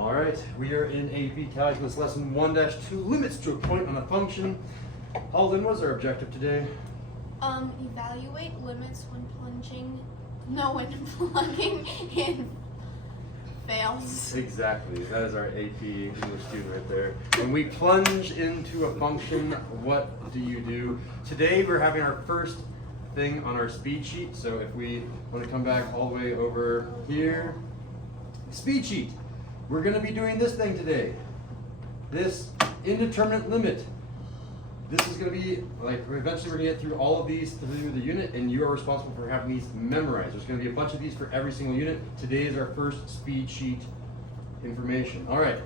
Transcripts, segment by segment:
All right, we are in AP Calculus Lesson 1-2, limits to a point on a function. Alden, what is our objective today? Evaluate limits when when plugging in fails. Exactly, that is our AP English student right there. When we plunge into a function, what do you do? Today we're having our first thing on our speed sheet, so if we want to come back all the way over here, speed sheet. We're going to be doing this thing today. This indeterminate limit. This is going to be, like, eventually we're going to get through all of these through the unit, and you are responsible for having these memorized. There's going to be a bunch of these for every single unit. Today is our first speed sheet information. All right.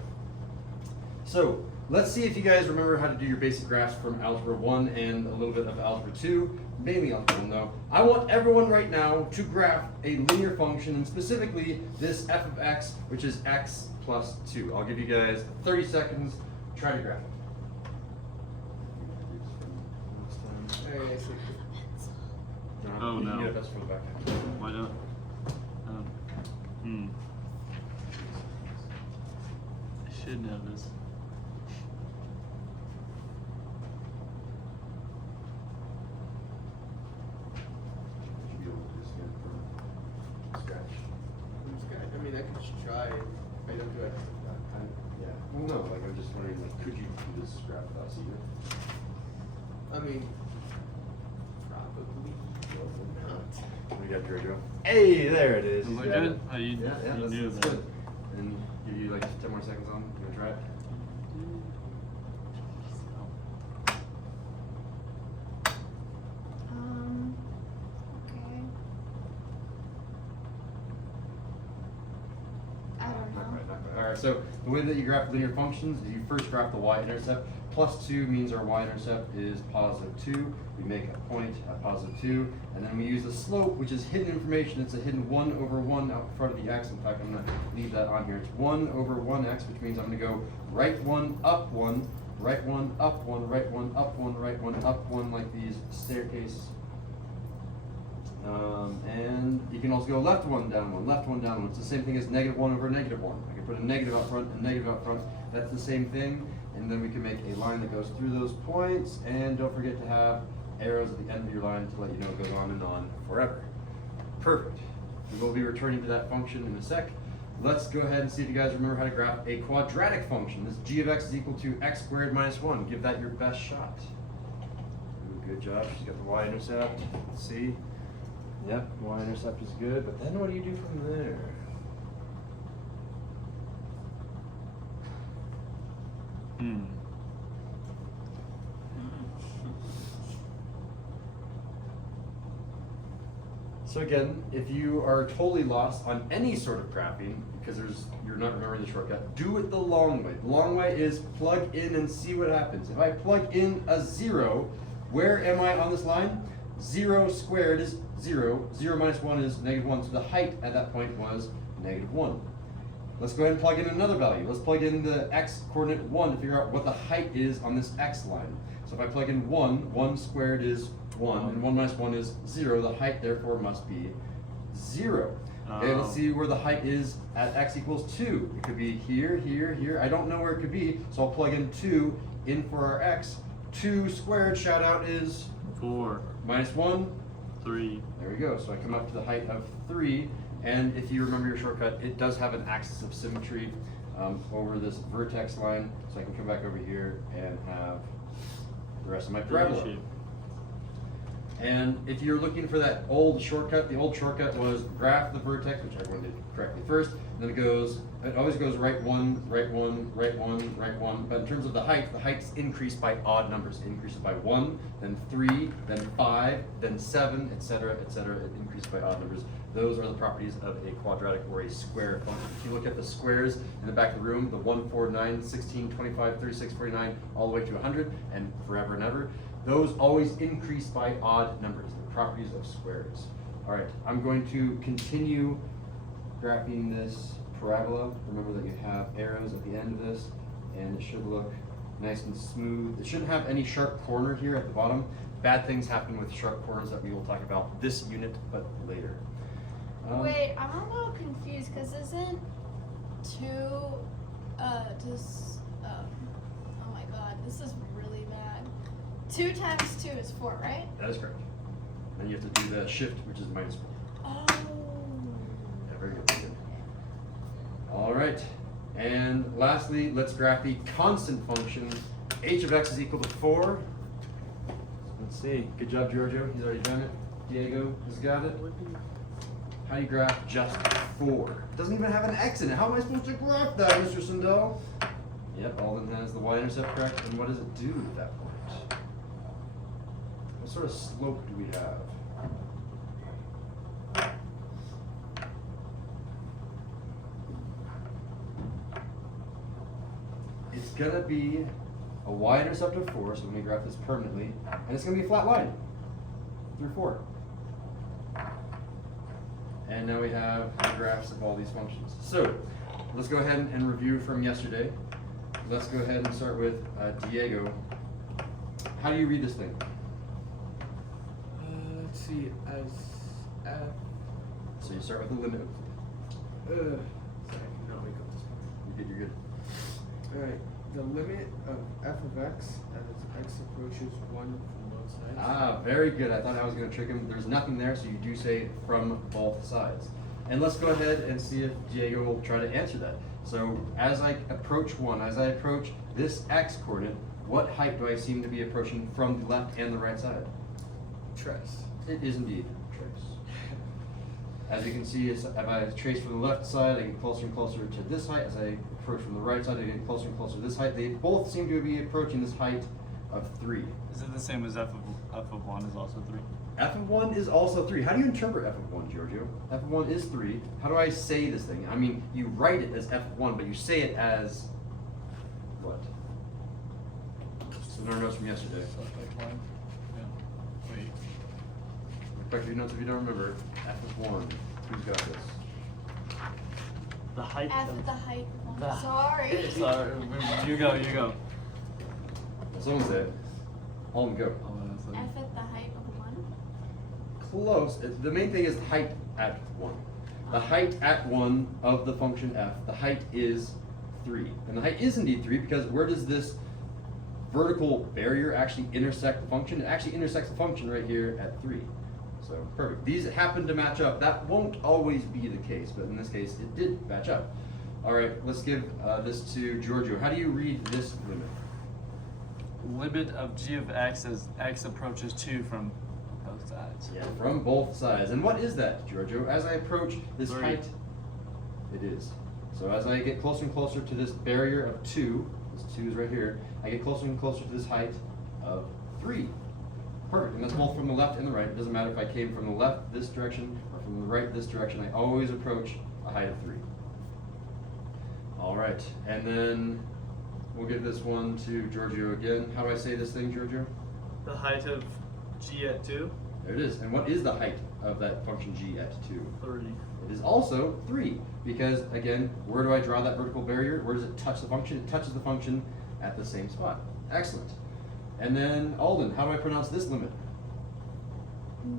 So let's see if you guys remember how to do your basic graphs from Algebra 1 and a little bit of Algebra 2. Mainly Algebra 1 though. I want everyone right now to graph a linear function, and specifically this f of x, which is x plus 2. I'll give you guys 30 seconds. Try to graph it. Oh no. Yeah, that's for the back. Why not? I should know this. Should be able to do this again from scratch. I mean, I could just try. I don't do it. Yeah. Well, no, like I'm just wondering, like, could you do this graph without seeing it? I mean, probably not. We got Jojo. Hey, there it is. Was He's I got good? it. Oh, you That's knew that. good. And give you like 10 more seconds on. You wanna try it? Okay. I don't Not know. quite, not quite. All right. So the way that you graph linear functions is you first graph the y-intercept. Plus 2 means our y-intercept is positive 2. We make a point at positive 2, and then we use the slope, which is hidden information. It's a hidden 1 over 1 out in front of the x. In fact, I'm going to leave that on here. It's 1 over 1x, which means I'm going to go right 1, up 1, right 1, up 1, right 1, up 1, right 1, up 1, like these staircase. And you can also go left 1, down 1, left 1, down 1. It's the same thing as negative 1 over negative 1. I can put a negative out front and negative out front. That's the same thing. And then we can make a line that goes through those points, and don't forget to have arrows at the end of your line to let you know it goes on and on forever. Perfect. We will be returning to that function in a sec. Let's go ahead and see if you guys remember how to graph a quadratic function. This g of x is equal to x squared minus 1. Give that your best shot. Ooh, good job. She's got the y-intercept. Let's see. Yep, y-intercept is good, but then what do you do from there? So again, if you are totally lost on any sort of graphing, because you're not remembering the shortcut, do it the long way. The long way is plug in and see what happens. If I plug in a 0, where am I on this line? 0 squared is 0. 0 minus 1 is negative 1. So the height at that point was negative 1. Let's go ahead and plug in another value. Let's plug in the x coordinate 1 to figure out what the height is on this x line. So if I plug in 1, 1 squared is 1, and 1 minus 1 is 0. The height therefore must be 0. Okay, let's see where the height is at x equals 2. It could be here, here, here. I don't know where it could be, so I'll plug in 2 in for our x. 2 squared, shout out, is 4. Minus 1. 3. There we go. So I come up to the height of 3. And if you remember your shortcut, it does have an axis of symmetry over this vertex line. So I can come back over here and have the rest of my parabola. And if you're looking for that old shortcut, the old shortcut was graph the vertex, which everyone did correctly first. And then it always goes right 1, right 1, right 1, right 1. But in terms of the height's increased by odd numbers. It increases by 1, then 3, then 5, then 7, etc., etc. It increases by odd numbers. Those are the properties of a quadratic or a square function. If you look at the squares in the back of the room, the 1, 4, 9, 16, 25, 36, 49, all the way to 100, and forever and ever, those always increase by odd numbers, the properties of squares. All right, I'm going to continue graphing this parabola. Remember that you have arrows at the end of this, and it should look nice and smooth. It shouldn't have any sharp corner here at the bottom. Bad things happen with sharp corners that we will talk about this unit, but later. Wait, I'm a little confused because isn't 2 does, oh my god, this is really bad. 2 times 2 is 4, right? That is correct. Then you have to do the shift, which is minus 4. Oh. Yeah, very good. Very good. All right. And lastly, let's graph the constant function. H of x is equal to 4. Let's see. Good job, Giorgio. He's already done it. Diego has got it. How do you graph just 4? It doesn't even have an x in it. How am I supposed to graph that, Mr. Sindel? Yep, Alden has the y-intercept correct. And what does it do at that point? What sort of slope do we have? It's gonna be a y-intercept of 4, so let me graph this permanently, and it's gonna be a flat line through 4. And now we have the graphs of all these functions. So let's go ahead and review from yesterday. Let's go ahead and start with Diego. How do you read this thing? Let's see, as f. So you start with the limit. Sorry, I cannot wake up this morning. You're good. Alright, the limit of f of x as x approaches 1 from both sides. Ah, very good. I thought I was going to trick him. There's nothing there, so you do say from both sides. And let's go ahead and see if Diego will try to answer that. So as I approach 1, as I approach this x coordinate, what height do I seem to be approaching from the left and the right side? Trace. It is indeed trace. As you can see, if I trace from the left side, I get closer and closer to this height. As I approach from the right side, I get closer and closer to this height. They both seem to be approaching this height of 3. Is it the same as f of 1 is also 3? F of 1 is also 3. How do you interpret f of 1, Giorgio? F of 1 is 3. How do I say this thing? I mean, you write it as f of 1, but you say it as what? Some of our notes from yesterday. Suspect line? Yeah. Wait. Respect your notes if you don't remember. F of 1. Who's got this? The height F of at the height of 1. the- Sorry. Sorry, you go, you go. Someone say it. All in go. Oh, that's like- F at the height of 1. Close. The main thing is height at 1. The height at 1 of the function f, the height is 3. And the height is indeed 3 because where does this vertical barrier actually intersect the function? It actually intersects the function right here at 3. So perfect. These happen to match up. That won't always be the case, but in this case it did match up. All right, let's give this to Giorgio. How do you read this limit? Limit of g of x as x approaches 2 from both sides. Yeah, from both sides. And what is that, Giorgio? As I approach this 3. height, it is. So as I get closer and closer to this barrier of 2, this 2 is right here, I get closer and closer to this height of 3. Perfect, and that's both from the left and the right. It doesn't matter if I came from the left this direction or from the right this direction, I always approach a height of 3. All right, and then we'll give this one to Giorgio again. How do I say this thing, Giorgio? The height of g at 2? There it is. And what is the height of that function g at 2? 3. It is also 3, because again, where do I draw that vertical barrier? Where does it touch the function? It touches the function at the same spot. Excellent. And then, Alden, how do I pronounce this limit?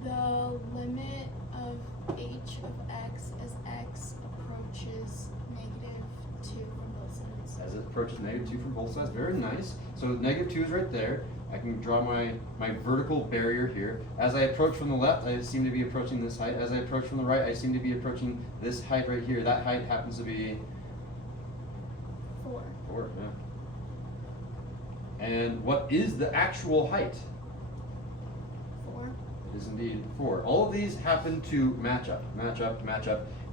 The limit of h of x as x approaches -2 from both sides. As it approaches -2 from both sides. Very nice. So -2 is right there. I can draw my vertical barrier here. As I approach from the left, I seem to be approaching this height. As I approach from the right, I seem to be approaching this height right here. That height happens to be 4. 4, yeah. And what is the actual height? 4. It is indeed 4. All of these happen to match up,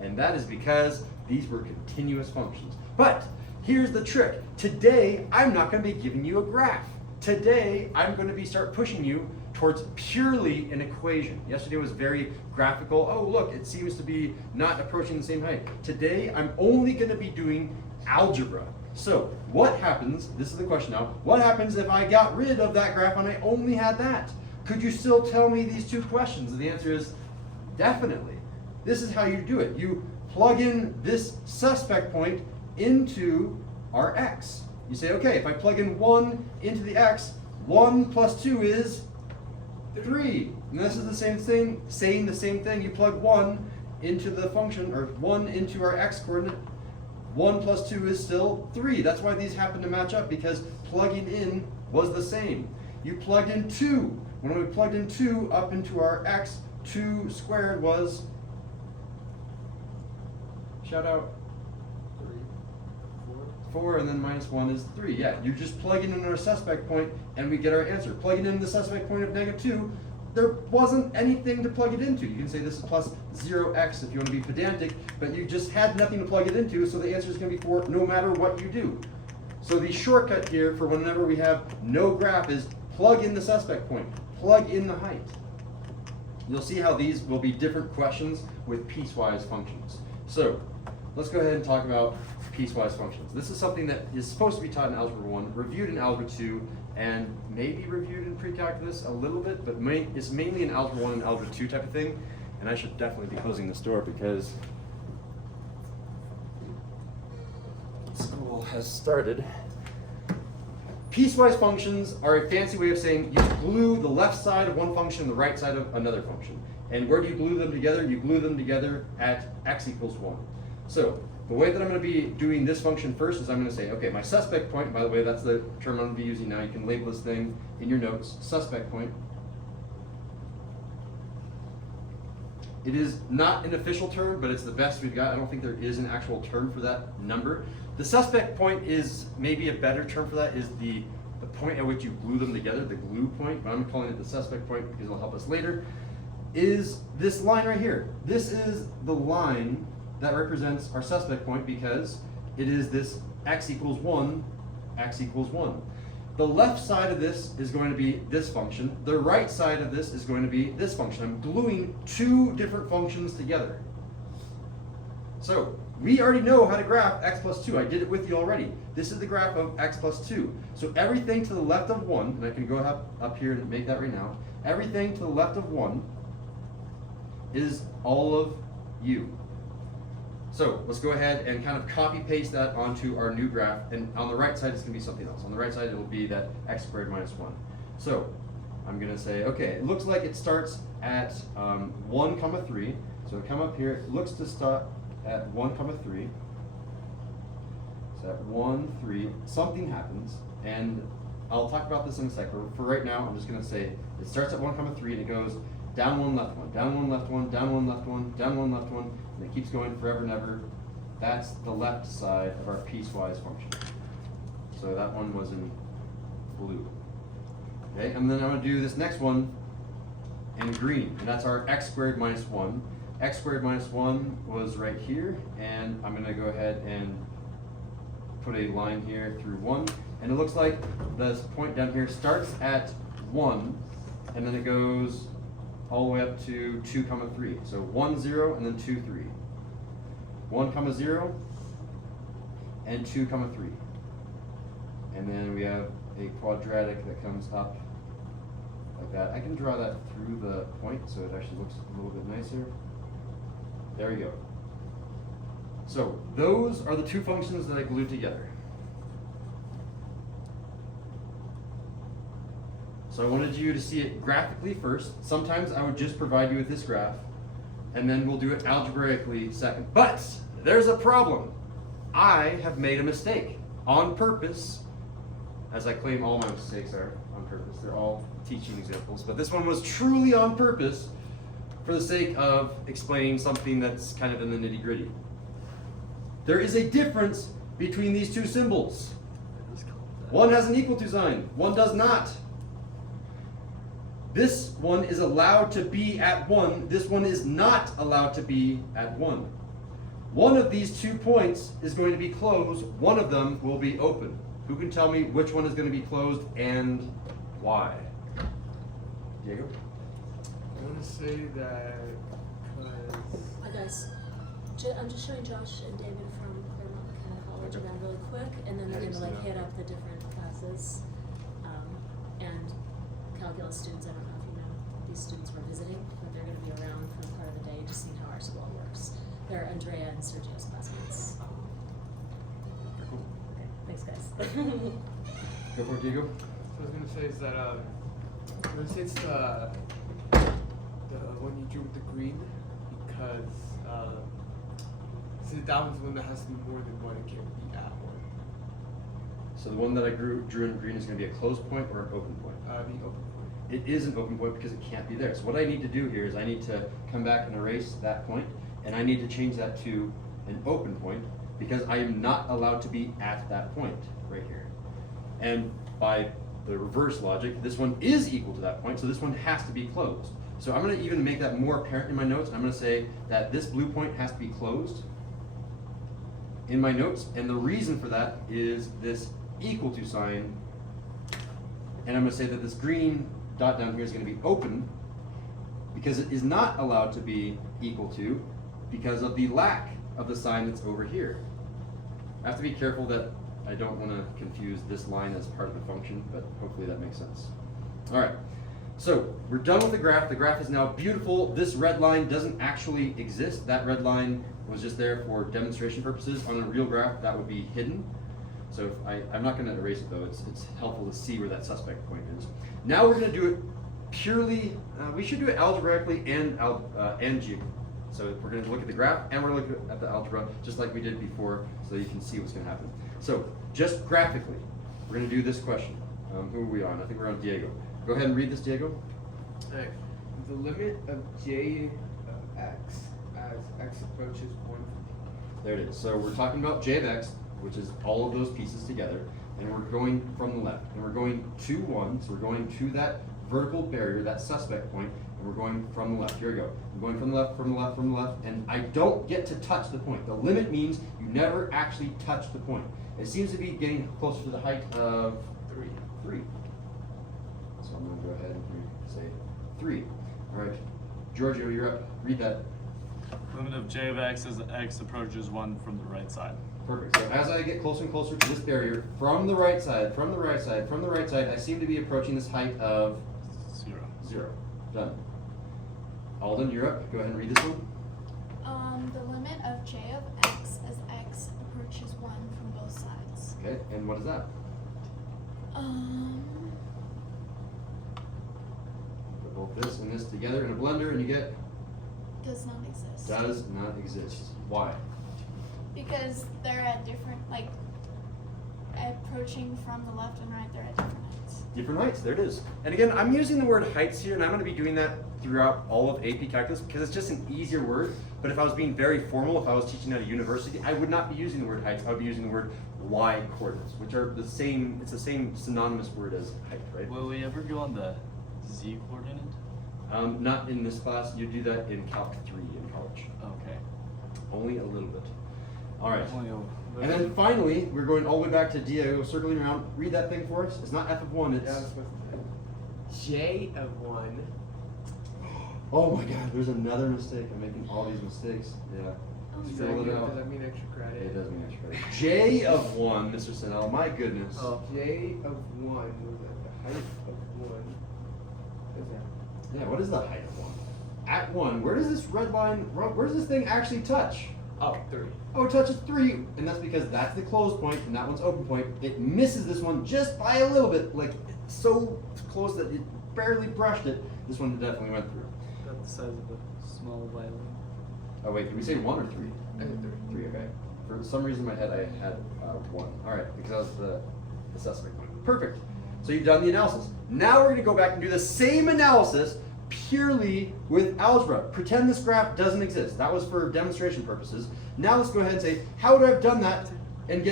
and that is because these were continuous functions. But here's the trick. Today, I'm not going to be giving you a graph. Today, I'm going to start pushing you towards purely an equation. Yesterday was very graphical. Oh, look, it seems to be not approaching the same height. Today, I'm only going to be doing algebra. So, what happens, this is the question now, what happens if I got rid of that graph and I only had that? Could you still tell me these two questions? And the answer is definitely. This is how you do it. You plug in this suspect point into our x. You say, okay, if I plug in 1 into the x, 1 plus 2 is 3. And this is the same thing, saying the same thing. You plug 1 into the function, or 1 into our x coordinate, 1 plus 2 is still 3. That's why these happen to match up, because plugging in was the same. You plugged in 2. When we plugged in 2 up into our x, 2 squared was, shout out, 4, and then minus 1 is 3. Yeah, you're just plugging in our suspect point, and we get our answer. Plugging in the suspect point of -2, there wasn't anything to plug it into. You can say this is plus 0x if you want to be pedantic, but you just had nothing to plug it into, so the answer is going to be 4 no matter what you do. So the shortcut here for whenever we have no graph is plug in the suspect point, plug in the height. You'll see how these will be different questions with piecewise functions. So let's go ahead and talk about piecewise functions. This is something that is supposed to be taught in Algebra 1, reviewed in Algebra 2, and maybe reviewed in pre-calculus a little bit, but it's mainly an Algebra 1 and Algebra 2 type of thing. And I should definitely be closing this door because school has started. Piecewise functions are a fancy way of saying you glue the left side of one function and the right side of another function. And where do you glue them together? You glue them together at x equals 1. So the way that I'm going to be doing this function first is I'm going to say, okay, my suspect point, by the way, that's the term I'm going to be using now. You can label this thing in your notes, suspect point. It is not an official term, but it's the best we've got. I don't think there is an actual term for that number. The suspect point is maybe a better term for that, is the point at which you glue them together, the glue point, but I'm calling it the suspect point because it'll help us later, is this line right here. This is the line that represents our suspect point because it is this x equals 1, x equals 1. The left side of this is going to be this function. The right side of this is going to be this function. I'm gluing two different functions together. So we already know how to graph x plus 2. I did it with you already. This is the graph of x plus 2. So everything to the left of 1, and I can go up here and make that right now. Everything to the left of 1 is all of u. So let's go ahead and kind of copy paste that onto our new graph, and on the right side it's going to be something else. On the right side it will be that x squared minus 1. So I'm going to say, okay, it looks like it starts at 1 comma 3. So come up here, it looks to start at 1 comma 3. So at 1, 3, something happens, and I'll talk about this in a sec. For right now, I'm just going to say it starts at 1 comma 3 and it goes down 1, left 1, down 1, left 1, down 1, left 1, down 1, left 1, and it keeps going forever and ever. That's the left side of our piecewise function. So that one was in blue. Okay, and then I'm going to do this next one in green, and that's our x squared minus 1. X squared minus 1 was right here, and I'm going to go ahead and put a line here through 1, and it looks like this point down here starts at 1, and then it goes all the way up to 2 comma 3. So 1, 0, and then 2, 3. 1 comma 0, and 2 comma 3. And then we have a quadratic that comes up like that. I can draw that through the point so it actually looks a little bit nicer. There we go. So those are the two functions that I glued together. So I wanted you to see it graphically first. Sometimes I would just provide you with this graph, and then we'll do it algebraically second. But there's a problem. I have made a mistake on purpose, as I claim all my mistakes are on purpose. They're all teaching examples, but this one was truly on purpose for the sake of explaining something that's kind of in the nitty-gritty. There is a difference between these two symbols. One has an equal to sign, one does not. This one is allowed to be at 1, this one is not allowed to be at 1. One of these 2 points is going to be closed, one of them will be open. Who can tell me which one is going to be closed and why? Diego? I want to say that because Hi guys, I'm just showing Josh and David from Claremont McKenna College around really quick, and then they're Thanks, gonna like yeah. hit up the different classes. And calculus students, I don't know if you know, these students were visiting, but they're gonna be around for part of the day, just seeing how our school works. They're Andrea and Sergio's classmates. Cool. Okay, thanks guys. Go for it, Diego. what I was gonna say is that I'm gonna say it's the one you drew with the green because So that one's the one that has to be more than one. It can't be at one. So the one that I drew in green is going to be a closed point or an open point? The open point. It is an open point because it can't be there. So what I need to do here is I need to come back and erase that point, and I need to change that to an open point because I am not allowed to be at that point right here. And by the reverse logic, this one is equal to that point, so this one has to be closed. So I'm going to even make that more apparent in my notes. I'm going to say that this blue point has to be closed in my notes, and the reason for that is this equal to sign, and I'm going to say that this green dot down here is going to be open because it is not allowed to be equal to because of the lack of the sign that's over here. I have to be careful that I don't want to confuse this line as part of the function, but hopefully that makes sense. All right, so we're done with the graph. The graph is now beautiful. This red line doesn't actually exist. That red line was just there for demonstration purposes. On a real graph, that would be hidden. So if I'm not going to erase it though. It's helpful to see where that suspect point is. Now we're going to do it purely. We should do it algebraically and geographically. So we're going to look at the graph and we're going to look at the algebra just like we did before, so you can see what's going to happen. So just graphically, we're going to do this question. Who are we on? I think we're on Diego. Go ahead and read this, Diego. Alright. The limit of j of x as x approaches 1. There it is. So we're talking about j of x, which is all of those pieces together, and we're going from the left. And we're going to 1, so we're going to that vertical barrier, that suspect point, and we're going from the left. Here we go. I'm going from the left, from the left, from the left, and I don't get to touch the point. The limit means you never actually touch the point. It seems to be getting closer to the height of 3. So I'm going to go ahead and say 3. All right, Giorgio, you're up. Read that. Limit of j of x as x approaches 1 from the right side. Perfect. So as I get closer and closer to this barrier, from the right side, from the right side, from the right side, I seem to be approaching this height of 0. Done. Alden, you're up. Go ahead and read this one. The limit of j of x as x approaches 1 from both sides. Okay, and what is that? Put both this and this together in a blender and you get Does not exist. does not exist. Why? Because they're at different, like, approaching from the left and right, they're at different heights. Different heights, there it is. And again, I'm using the word heights here, and I'm going to be doing that throughout all of AP Calculus because it's just an easier word. But if I was being very formal, if I was teaching at a university, I would not be using the word heights. I would be using the word y coordinates, which are the same, it's the same synonymous word as height, right? Will we ever go on the z coordinate? Not in this class. You do that in Calc 3 in college. Okay. Only a little bit. All right. Only a And then finally, we're going all the way back to Diego, circling around. Read that thing for us. It's not f of 1, it's... Yeah, that's supposed to be. J of 1. Oh my god, there's another mistake. I'm making all these mistakes. Yeah. Does Fill it out. that mean extra credit? It does mean extra credit. J of 1, Mr. Sinnell, my goodness. J of 1 was at the height of 1. What is that? Yeah, what is the height of 1? At 1, where does this red line, where does this thing actually touch? Oh, 3. Oh, it touches 3, and that's because that's the closed point, and that one's open point. It misses this one just by a little bit, like so close that it barely brushed it. This one definitely went through. About the size of a small violin. Oh wait, did we say 1 or 3? I said 3. 3, okay. For some reason in my head I had 1. All right, because that was the suspect point. Perfect. So you've done the analysis. Now we're going to go back and do the same analysis purely with algebra. Pretend this graph doesn't exist. That was for demonstration purposes. Now let's go ahead and say, how would I have done that and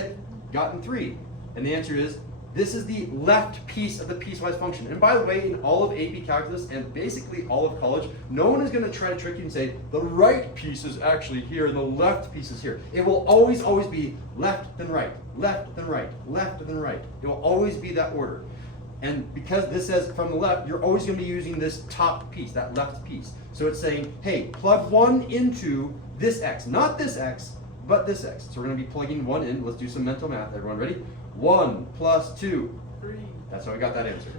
gotten 3? And the answer is, this is the left piece of the piecewise function. And by the way, in all of AP Calculus and basically all of college, no one is going to try to trick you and say, the right piece is actually here and the left piece is here. It will always, always be left then right, left then right, left then right. It will always be that order. And because this says from the left, you're always going to be using this top piece, that left piece. So it's saying, hey, plug 1 into this x, not this x, but this x. So we're going to be plugging 1 in. Let's do some mental math. Everyone ready? 1 plus 2. 3. That's how we got that answer.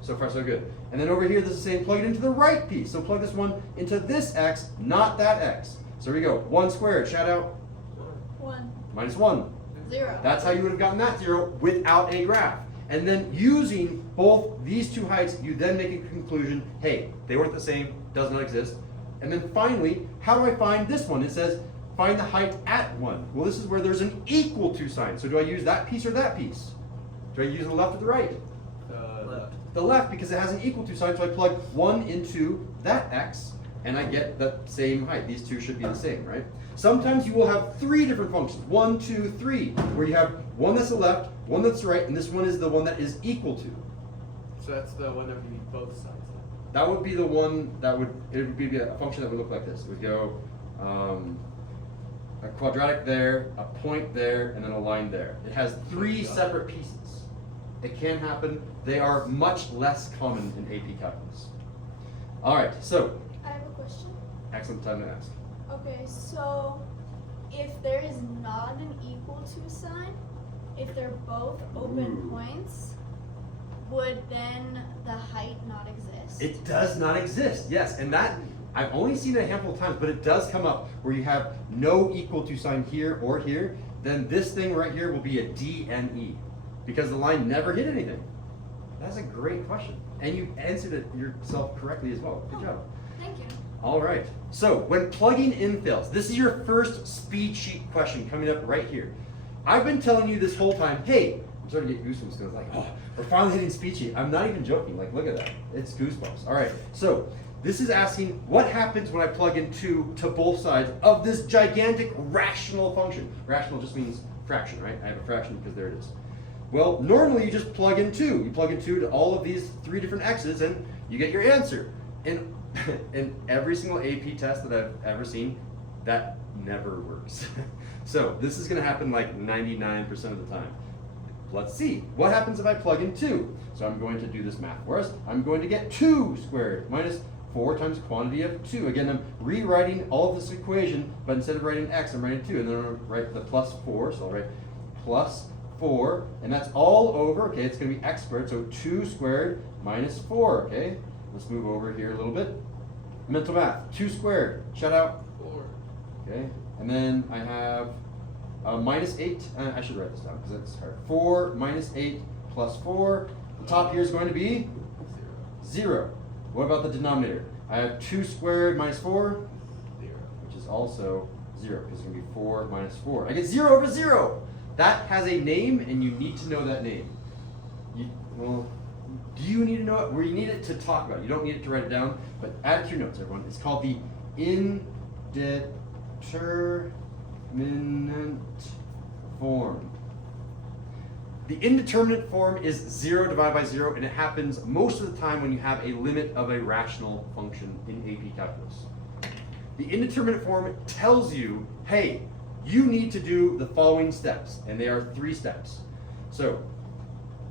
So far, so good. And then over here, this is saying plug it into the right piece. So plug this 1 into this x, not that x. So here we go. 1 squared. Shout out. 1. Minus 1. 0. That's how you would have gotten that 0 without a graph. And then using both these two heights, you then make a conclusion, hey, they weren't the same, does not exist. And then finally, how do I find this one? It says, find the height at 1. Well, this is where there's an equal to sign. So do I use that piece or that piece? Do I use the left or the right? Left. The left, because it has an equal to sign, so I plug 1 into that x, and I get the same height. These two should be the same, right? Sometimes you will have 3 different functions, 1, 2, 3, where you have one that's the left, one that's the right, and this one is the one that is equal to. So that's the one that would be both sides. That would be the one that it would be a function that would look like this. It would go a quadratic there, a point there, and then a line there. It has 3 separate pieces. It can happen. They are much less common in AP calculus. All right, so I have a question. excellent time to ask. Okay, so if there is not an equal to sign, if they're both open Ooh. points, would then the height not exist? It does not exist, yes, and that I've only seen it a handful of times, but it does come up where you have no equal to sign here or here. Then this thing right here will be a DNE because the line never hit anything. That's a great question, and you answered it yourself correctly as well. Good job. Thank you. All right. So when plugging in fails, this is your first speed sheet question coming up right here. I've been telling you this whole time, hey, I'm starting to get goosebumps because like, oh, we're finally hitting speed sheet. I'm not even joking. Like, look at that. It's goosebumps. All right. So this is asking what happens when I plug in 2 to both sides of this gigantic rational function. Rational just means fraction, right? I have a fraction because there it is. Well, normally you just plug in 2. You plug in 2 to all of these 3 different x's and you get your answer. And in every single AP test that I've ever seen, that never works. So this is going to happen like 99% of the time. Let's see. What happens if I plug in 2? So I'm going to do this math for us. I'm going to get 2 squared minus 4 times quantity of 2. Again, I'm rewriting all of this equation, but instead of writing x, I'm writing 2. And then I'm going to write the plus 4. So I'll write plus 4. And that's all over. Okay, it's going to be x squared. So 2 squared minus 4. Okay. Let's move over here a little bit. Mental math. 2 squared. Shout out. 4. Okay. And then I have minus 8. I should write this down because that's hard. 4 minus 8 plus 4. The top here is going to be 0. What about the denominator? I have 2 squared minus 4, 0. which is also 0 because it's going to be 4 minus 4. I get 0 over 0. That has a name, and you need to know that name. Well, do you need to know it? Well, you need it to talk about it. You don't need it to write it down, but add it to your notes, everyone. It's called the indeterminate form. The indeterminate form is 0 divided by 0, and it happens most of the time when you have a limit of a rational function in AP calculus. The indeterminate form tells you, hey, you need to do the following steps, and they are 3 steps. So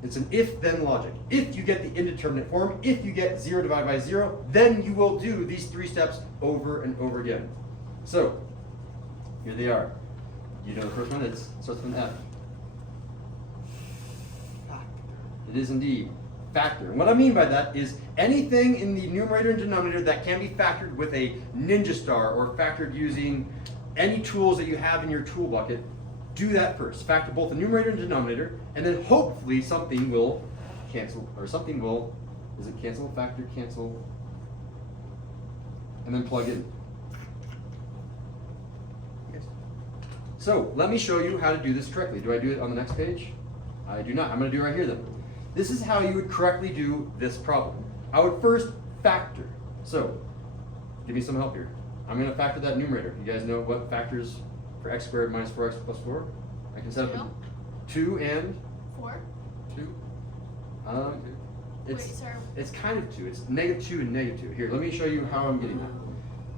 it's an if-then logic. If you get the indeterminate form, if you get 0 divided by 0, then you will do these 3 steps over and over again. So here they are. You know the first one, it starts with an F. It is indeed factor. And what I mean by that is anything in the numerator and denominator that can be factored with a ninja star or factored using any tools that you have in your tool bucket, do that first. Factor both the numerator and denominator, and then hopefully something will cancel, or something will, is it cancel, factor, cancel, and then plug in. Yes. So let me show you how to do this correctly. Do I do it on the next page? I do not. I'm going to do it right here then. This is how you would correctly do this problem. I would first factor. So give me some help here. I'm going to factor that numerator. You guys know what factors for x squared minus 4x plus 4? I can set up a 2 and 4? 2. Wait, sorry. it's kind of 2. It's -2 and -2. Here, let me show you how I'm getting that.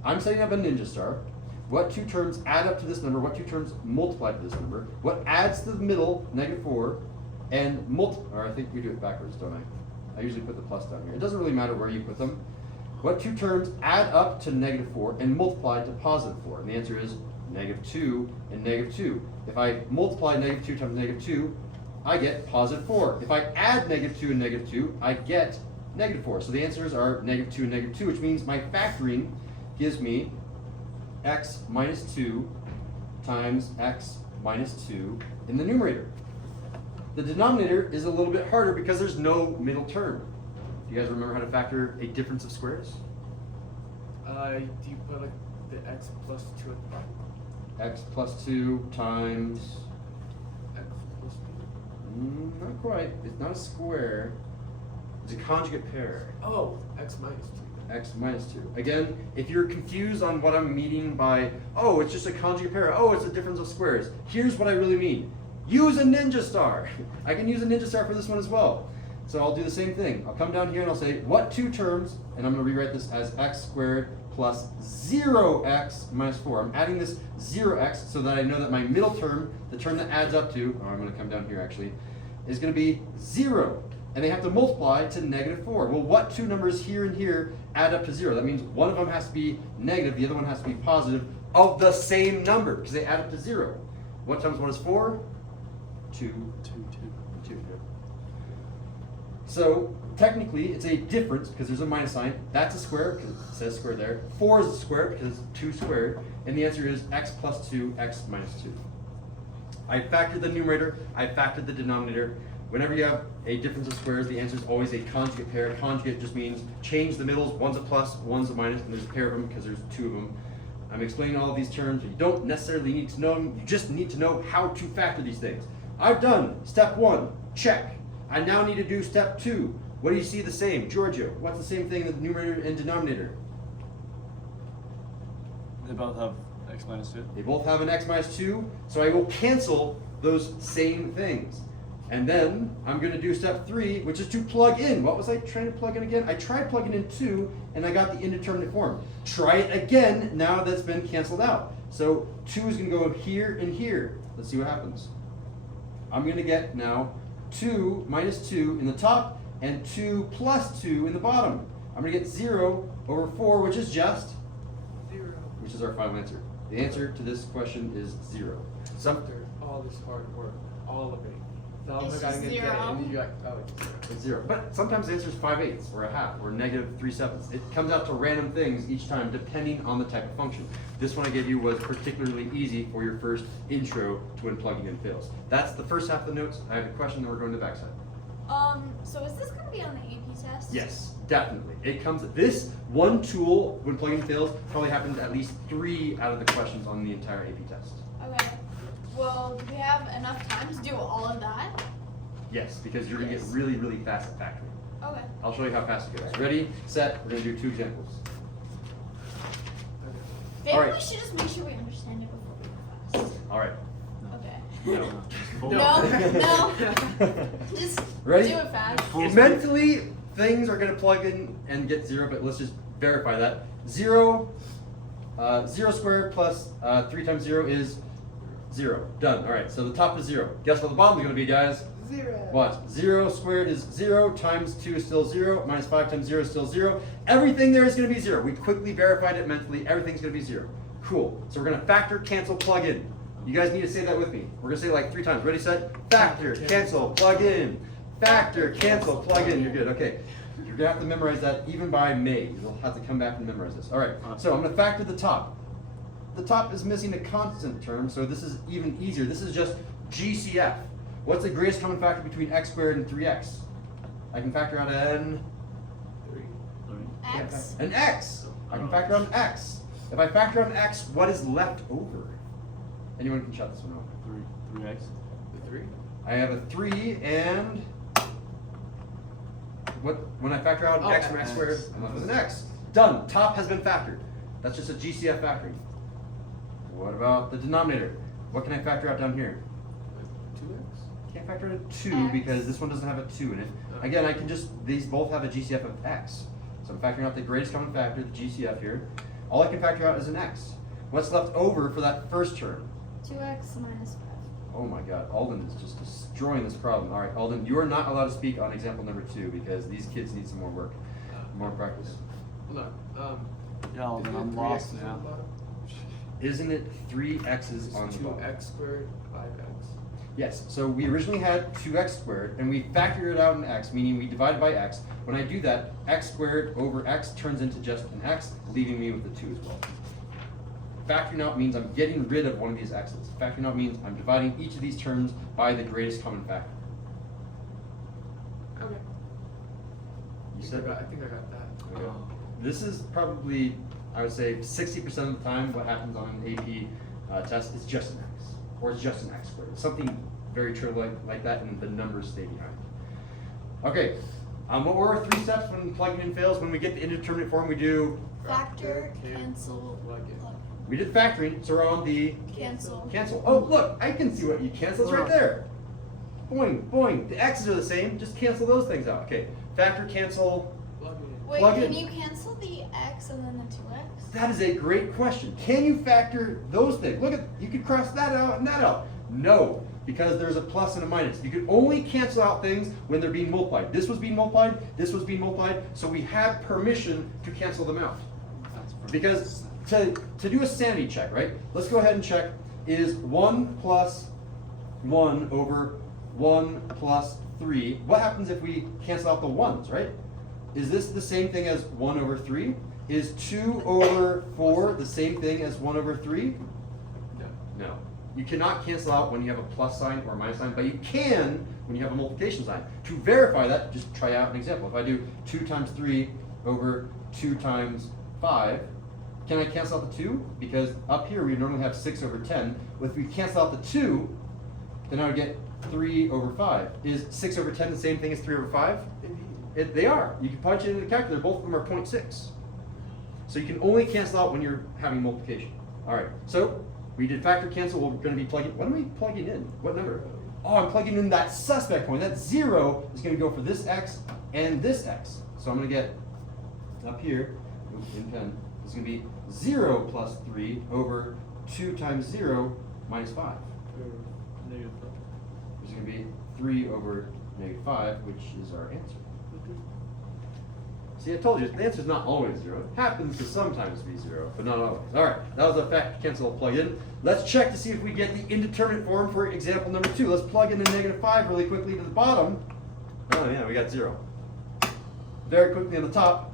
I'm setting up a ninja star. What 2 terms add up to this number? What 2 terms multiply to this number? What adds to the middle, -4, and or I think we do it backwards, don't I? I usually put the plus down here. It doesn't really matter where you put them. What 2 terms add up to -4 and multiply to +4? And the answer is -2 and -2. If I multiply -2 times -2, I get +4. If I add -2 and -2, I get -4. So the answers are -2 and -2, which means my factoring gives me x minus 2 times x minus 2 in the numerator. The denominator is a little bit harder because there's no middle term. Do you guys remember how to factor a difference of squares? Do you put like the x plus 2 at the bottom? x plus 2 times, X plus B. not quite, it's not a square, it's a conjugate pair. Oh, X minus 2. X minus 2. Again, if you're confused on what I'm meaning by, oh, it's just a conjugate pair, oh, it's a difference of squares, here's what I really mean. Use a ninja star. I can use a ninja star for this one as well. So I'll do the same thing. I'll come down here and I'll say, what two terms, and I'm going to rewrite this as x squared plus 0x minus 4. I'm adding this 0x so that I know that my middle term, the term that adds up to, I'm going to come down here actually, is going to be 0. And they have to multiply to negative 4. Well, what two numbers here and here add up to 0? That means one of them has to be negative, the other one has to be positive of the same number because they add up to 0. What times 1 is 4? 2. 2. So technically it's a difference because there's a minus sign. That's a square because it says square there. 4 is a square because it's 2 squared. And the answer is x plus 2, x minus 2. I factored the numerator, I factored the denominator. Whenever you have a difference of squares, the answer is always a conjugate pair. Conjugate just means change the middles. One's a plus, one's a minus, and there's a pair of them because there's 2 of them. I'm explaining all of these terms. You don't necessarily need to know them. You just need to know how to factor these things. I've done step 1, check. I now need to do step 2. What do you see the same? Giorgio, what's the same thing in the numerator and denominator? They both have x minus 2. They both have an x minus 2, so I will cancel those same things. And then I'm going to do step 3, which is to plug in. What was I trying to plug in again? I tried plugging in 2, and I got the indeterminate form. Try it again now that's been canceled out. So 2 is going to go here and here. Let's see what happens. I'm going to get now 2 minus 2 in the top and 2 plus 2 in the bottom. I'm going to get 0 over 4, which is just 0. which is our final answer. The answer to this question is 0. After all this hard work, all of it. So I'm It's not just gonna get it, 0. and then you're like, oh, it's 0. It's 0. But sometimes the answer is 5/8 or a half or negative 3/7. It comes out to random things each time depending on the type of function. This one I gave you was particularly easy for your first intro to when plugging in fails. That's the first half of the notes. I have a question, then we're going to the backside. So is this gonna be on the AP test? Yes, definitely. It comes, this one tool when plugging fails probably happens at least 3 out of the questions on the entire AP test. Okay. Well, do we have enough time to do all of that? Yes, because you're gonna get Yes. really, really fast at factoring. Okay. I'll show you how fast it goes. Ready, set, we're gonna do 2 examples. Maybe All right. we should just make sure we understand it before we go fast. All right. Okay. No. No. Just Ready? do it fast. Mentally, things are gonna plug in and get 0, but let's just verify that. 0 squared plus 3 times 0 is 0. Done. All right, so the top is 0. Guess what the bottom is gonna be, guys? 0. Watch. 0 squared is 0, times 2 is still 0, minus 5 times 0 is still 0. Everything there is gonna be 0. We quickly verified it mentally. Everything's gonna be 0. Cool. So we're gonna factor, cancel, plug in. You guys need to say that with me. We're gonna say it like 3 times. Ready, set? Factor, cancel, plug in. Factor, cancel, plug in. You're good. Okay. You're gonna have to memorize that even by May. You'll have to come back and memorize this. All right. So I'm gonna factor the top. The top is missing a constant term, so this is even easier. This is just GCF. What's the greatest common factor between x squared and 3x? I can factor out an 3. X. x. I can factor out an x. If I factor out an x, what is left over? Anyone can shut this one off. 3x. The 3? I have a 3 and what? When I factor out Oh, x from x x. squared, I'm left with an x. Done. Top has been factored. That's just a GCF factoring. What about the denominator? What can I factor out down here? 2x? Can't factor out a 2 X. because this one doesn't have a 2 in it. Again, I can just, these both have a GCF of x. So I'm factoring out the greatest common factor, the GCF here. All I can factor out is an x. What's left over for that first term? 2x minus 5. Oh my god, Alden is just destroying this problem. All right, Alden, you are not allowed to speak on example number 2 because these kids need some more work, more practice. Hold on. Yeah, well, then isn't it I'm 3x lost on the now. bottom? Isn't it 3 x's on It's the bottom? 2x squared, 5x. Yes, so we originally had 2x squared, and we factored it out in x, meaning we divided by x. When I do that, x squared over x turns into just an x, leaving me with the 2 as well. Factoring out means I'm getting rid of one of these x's. Factoring out means I'm dividing each of these terms by the greatest common factor. Okay. You said I think I got that. Okay. This is probably, I would say, 60% of the time what happens on an AP test, it's just an x, or it's just an x squared. Something very trivial like that, and the numbers stay behind. Okay, what were our 3 steps when plugging in fails? When we get the indeterminate form, we do, Factor, cancel, plug in. plug. we did factoring, so we're on the Cancel. cancel. Oh, look, I can see what you cancel, it's right there. Boing, boing, the x's are the same, just cancel those things out. Okay, factor, cancel. Plug in. Wait, Plug can in. you cancel the x and then the 2x? That is a great question. Can you factor those things? Look at, you could cross that out and that out. No, because there's a plus and a minus. You could only cancel out things when they're being multiplied. This was being multiplied, this was being multiplied, so we have permission to cancel them out. That's perfect. Because to do a sanity check, right? Let's go ahead and check, is 1 plus 1 over 1 plus 3, what happens if we cancel out the 1s, right? Is this the same thing as 1 over 3? Is 2 over 4 the same thing as 1 over 3? No. No. You cannot cancel out when you have a plus sign or a minus sign, but you can when you have a multiplication sign. To verify that, just try out an example. If I do 2 times 3 over 2 times 5, can I cancel out the 2? Because up here we normally have 6 over 10. If we cancel out the 2, then I would get 3 over 5. Is 6 over 10 the same thing as 3 over 5? They are. You can punch it into the calculator. Both of them are 0.6. So you can only cancel out when you're having multiplication. All right. So we did factor cancel. We're going to be plugging. What am I plugging in? What number? Oh, I'm plugging in that suspect point. That 0 is going to go for this x and this x. So I'm going to get up here in pen. It's going to be 0 plus 3 over 2 times 0 minus 5. Negative 5. Which is going to be 3 over negative 5, which is our answer. See, I told you, the answer is not always 0. It happens to sometimes be 0, but not always. All right, that was a factor cancel plug-in. Let's check to see if we get the indeterminate form for example number 2. Let's plug in the negative 5 really quickly to the bottom. Oh yeah, we got 0. Very quickly on the top,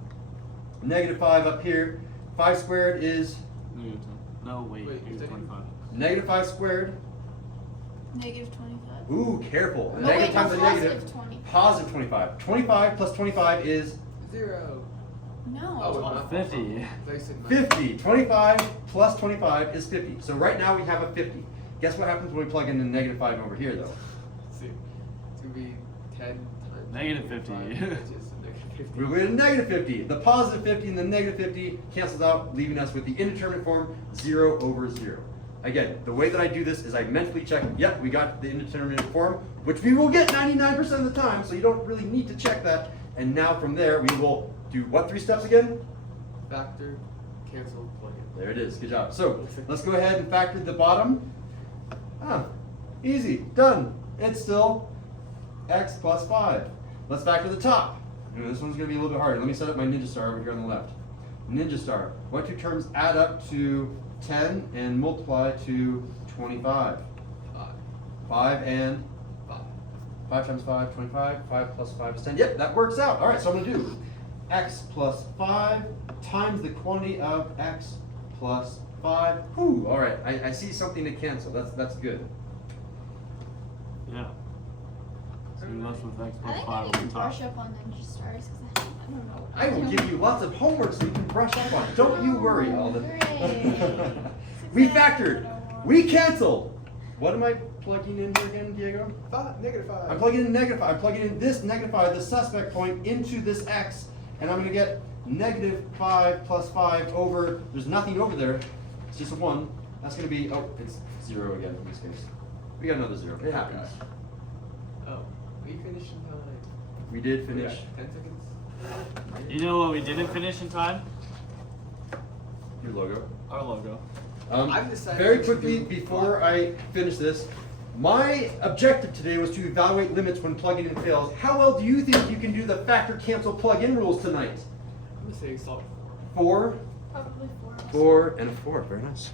negative 5 up here. 5 squared is Negative 10. No, wait, Wait, negative is that- 25. negative 5 squared. Negative 25. Ooh, careful. Oh, Negative wait, times no, a negative. positive 20. Positive 25. 25 plus 25 is 0. No. Oh, Oh, not 50. They said 50. 25 plus 25 is 50. So right now we have a 50. Guess what happens when we plug in the negative 5 over here though? See, it's gonna be 10 times Negative 50. 5, which is a negative 50. We're going to negative 50. The positive 50 and the negative 50 cancels out, leaving us with the indeterminate form 0 over 0. Again, the way that I do this is I mentally check, yep, we got the indeterminate form, which we will get 99% of the time, so you don't really need to check that. And now from there, we will do what 3 steps again? Factor, cancel, plug in. There it is, good job. So, let's go ahead and factor the bottom. Easy, done. It's still x plus 5. Let's factor the top. This one's gonna be a little bit harder. Let me set up my ninja star over here on the left. Ninja star, what 2 terms add up to 10 and multiply to 25? 5. 5 and 5. 5 times 5, 25. 5 plus 5 is 10. Yep, that works out. All right, so I'm gonna do x plus 5 times the quantity of x plus 5. Whew, all right, I see something to cancel. That's good. Yeah. So you're left with x I plus think 5 I need on to the top. brush up on Ninja Stars because I don't know. What I will give you lots of homework so you can brush up on it. Don't you worry, Alden. Hooray. We factored. We canceled. What am I plugging in here again, Diego? 5, negative 5. I'm plugging in negative 5. I'm plugging in this negative 5, the suspect point, into this x, and I'm going to get negative 5 plus 5 over, there's nothing over there, it's just a 1. That's going to be, oh, it's 0 again in this case. We got another 0. It happens. Oh, we finished in time. We did We got finish 10 seconds. You know what we didn't finish in time? your logo. Our logo. I've decided Very to quickly, do- before I finish this, my objective today was to evaluate limits when plugging in fails. How well do you think you can do the factor cancel plug-in rules tonight? I'm gonna say solid 4. 4, Probably 4. 4, and a 4. Very nice.